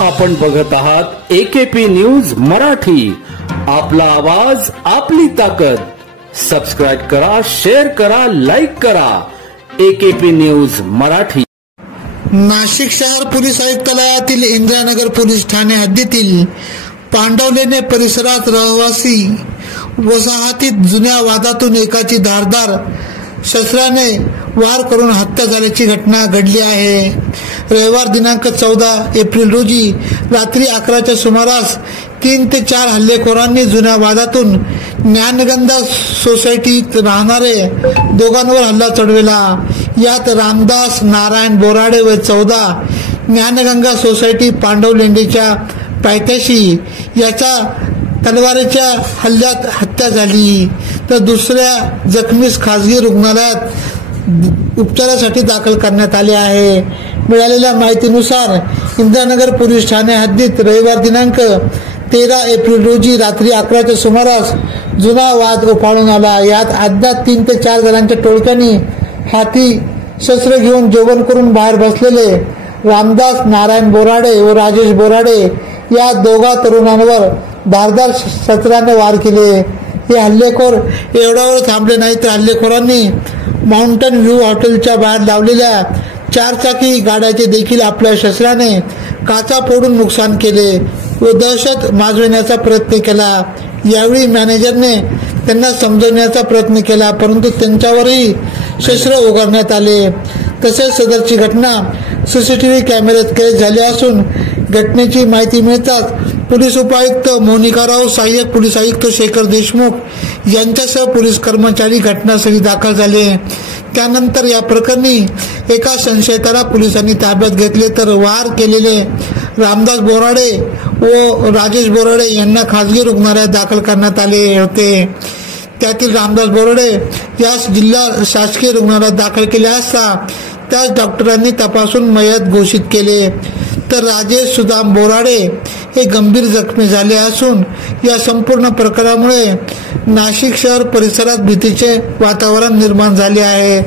आपण बघत आहात AKP न्यूज मराठी. आपला आवाज आपली ताकद. सबस्क्राइब करा, शेअर करा, लाईक करा. AKP news Marathi. नाशिक शहर पोलीस आयुक्तालयातील इंदिरानगर पोलीस ठाणे हद्दीतील पांडवलेने परिसरात रहिवासी वसाहतीत जुन्या वादातून एकाची धारदार शस्त्राने वार करून हत्या झाल्याची घटना घडली आहे. रविवार दिनांक 14 एप्रिल रोजी रात्री 11च्या सुमारास 3 ते 4 हल्लेखोरांनी जुन्या वादातून ज्ञानगंगा सोसायटीत राहणारे दोघांवर हल्ला चढविला. यात रामदास नारायण बोराडे व 14 ज्ञानगंगा सोसायटी पांडवलेंडीच्या पायथ्याशी याच्या तलवारीच्या हल्ल्यात हत्या झाली, तर दुसऱ्या जखमीस खासगी रुग्णालयात उपचारासाठी दाखल करण्यात आले आहे. मिळालेल्या माहितीनुसार इंदिरानगर पोलीस ठाणे हद्दीत रविवार दिनांक 13 एप्रिल रोजी रात्री 11च्या सुमारास जुना वाद उफाळून आला. यात अज्ञात 3 ते 4 जणांच्या टोळक्यांनी हाती शस्त्र घेऊन जेवण करून बाहेर बसलेले रामदास नारायण बोराडे व राजेश बोराडे या दोघा तरुणांवर धारदार शस्त्राने वार केले. हे हल्लेखोर एवढ्यावर थांबले नाही, तर हल्लेखोरांनी माउंटन व्ह्यू हॉटेलच्या बाहेर लावलेल्या 4 चाकी गाड्याचे देखील आपल्या शस्त्राने काचा फोडून नुकसान केले व दहशत माजविण्याचा प्रयत्न केला. यावेळी मॅनेजरने त्यांना समजवण्याचा प्रयत्न केला, परंतु त्यांच्यावरही शस्त्र उगारण्यात आले. तसेच सदरची घटना CCTV कॅमेऱ्यात कैद झाली असून घटनेची माहिती मिळताच पोलीस उपायुक्त मोनिकाराव, सहाय्यक पोलीस आयुक्त शेखर देशमुख यांच्यासह पोलीस कर्मचारी घटनास्थळी दाखल झाले. त्यानंतर या प्रकरणी एका संशयिताला पोलिसांनी ताब्यात घेतले, तर वार केलेले रामदास बोराडे व राजेश बोराडे यांना खासगी रुग्णालयात दाखल करण्यात आले होते. त्यातील रामदास बोराडे यास जिल्हा शासकीय रुग्णालयात दाखल केले असता त्याच डॉक्टरांनी तपासून मयत घोषित केले, तर राजेश सुदाम बोराडे हे गंभीर जखमी झाले असून या संपूर्ण प्रकारामुळे नाशिक शहर परिसरात भीतीचे वातावरण निर्माण झाले आहे.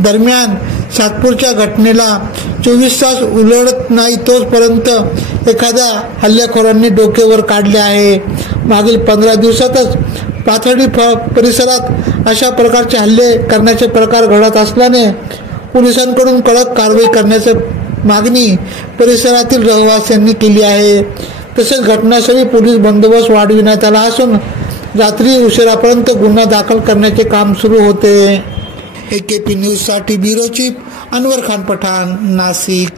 दरम्यान सातपूरच्या घटनेला 24 तास उलटत नाही तोपर्यंत एखाद्या हल्लेखोरांनी डोके वर काढले आहे. मागील 15 दिवसातच पाथर्डी परिसरात अशा प्रकारचे हल्ले करण्याचे प्रकार घडत असल्याने पोलिसांकडून कडक कारवाई करण्याची मागणी परिसरातील रहिवाशांनी केली आहे. तसेच घटनास्थळी पोलीस बंदोबस्त वाढविण्यात आला असून रात्री उशिरापर्यंत गुन्हा दाखल करण्याचे काम सुरू होते. AKP न्यूज साठी ब्युरो चीफ अनवर खान पठाण, नाशिक.